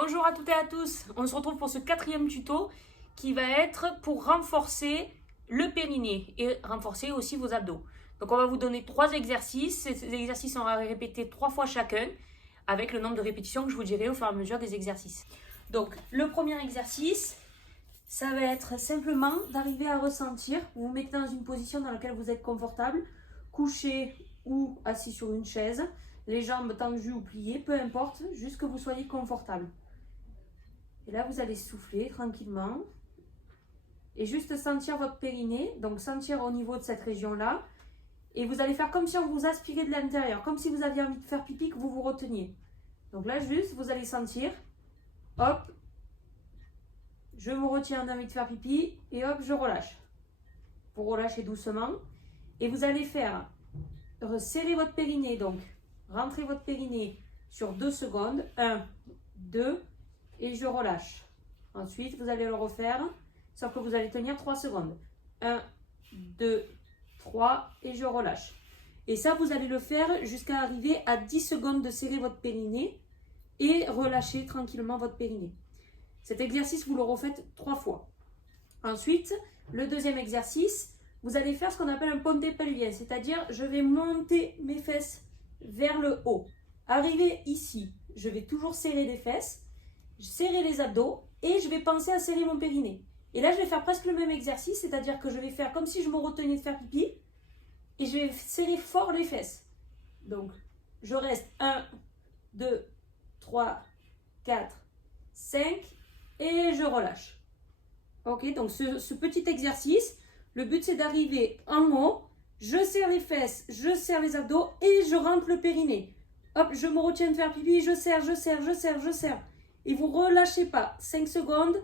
Bonjour à toutes et à tous, on se retrouve pour ce quatrième tuto qui va être pour renforcer le périnée et renforcer aussi vos abdos. Donc on va vous donner 3 exercices, ces exercices on va répéter 3 fois chacun avec le nombre de répétitions que je vous dirai au fur et à mesure des exercices. Donc le premier exercice, ça va être simplement d'arriver à ressentir, vous vous mettez dans une position dans laquelle vous êtes confortable, couché ou assis sur une chaise, les jambes tendues ou pliées, peu importe, juste que vous soyez confortable. Et là, vous allez souffler tranquillement et juste sentir votre périnée, donc sentir au niveau de cette région-là. Et vous allez faire comme si on vous aspirait de l'intérieur, comme si vous aviez envie de faire pipi, que vous vous reteniez. Donc là, juste, vous allez sentir, hop, je me retiens, on a envie de faire pipi, et hop, je relâche. Vous relâchez doucement. Et vous allez faire serrer votre périnée, donc rentrez votre périnée sur 2 secondes. 1, 2, et je relâche. Ensuite, vous allez le refaire, sauf que vous allez tenir 3 secondes. 1, 2, 3, et je relâche. Et ça, vous allez le faire jusqu'à arriver à 10 secondes de serrer votre périnée et relâcher tranquillement votre périnée. Cet exercice, vous le refaites 3 fois. Ensuite, le deuxième exercice, vous allez faire ce qu'on appelle un ponté pelvien, c'est-à-dire je vais monter mes fesses vers le haut. Arrivé ici, je vais toujours serrer les fesses, serrer les abdos et je vais penser à serrer mon périnée. Et là, je vais faire presque le même exercice, c'est-à-dire que je vais faire comme si je me retenais de faire pipi et je vais serrer fort les fesses. Donc, je reste 1, 2, 3, 4, 5 et je relâche. Ok, donc ce petit exercice, le but c'est d'arriver en haut, je serre les fesses, je serre les abdos et je rentre le périnée. Hop, je me retiens de faire pipi, je serre, je serre, je serre, je serre. Et vous relâchez pas, 5 secondes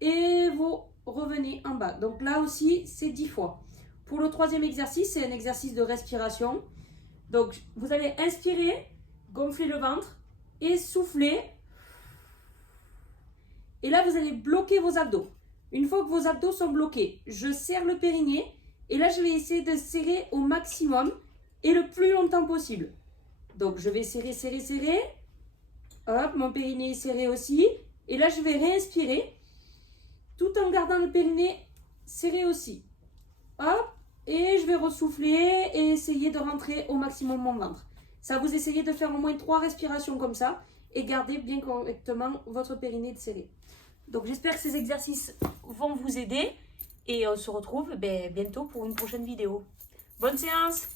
et vous revenez en bas. Donc là aussi, c'est 10 fois. Pour le troisième exercice, c'est un exercice de respiration. Donc vous allez inspirer, gonfler le ventre et souffler. Et là, vous allez bloquer vos abdos. Une fois que vos abdos sont bloqués, je serre le périnée et là, je vais essayer de serrer au maximum et le plus longtemps possible. Donc je vais serrer, serrer, serrer. Hop, mon périnée est serré aussi. Et là, je vais réinspirer tout en gardant le périnée serré aussi. Hop, et je vais ressouffler et essayer de rentrer au maximum mon ventre. Ça, vous essayez de faire au moins 3 respirations comme ça et garder bien correctement votre périnée serré. Donc, j'espère que ces exercices vont vous aider et on se retrouve bientôt pour une prochaine vidéo. Bonne séance!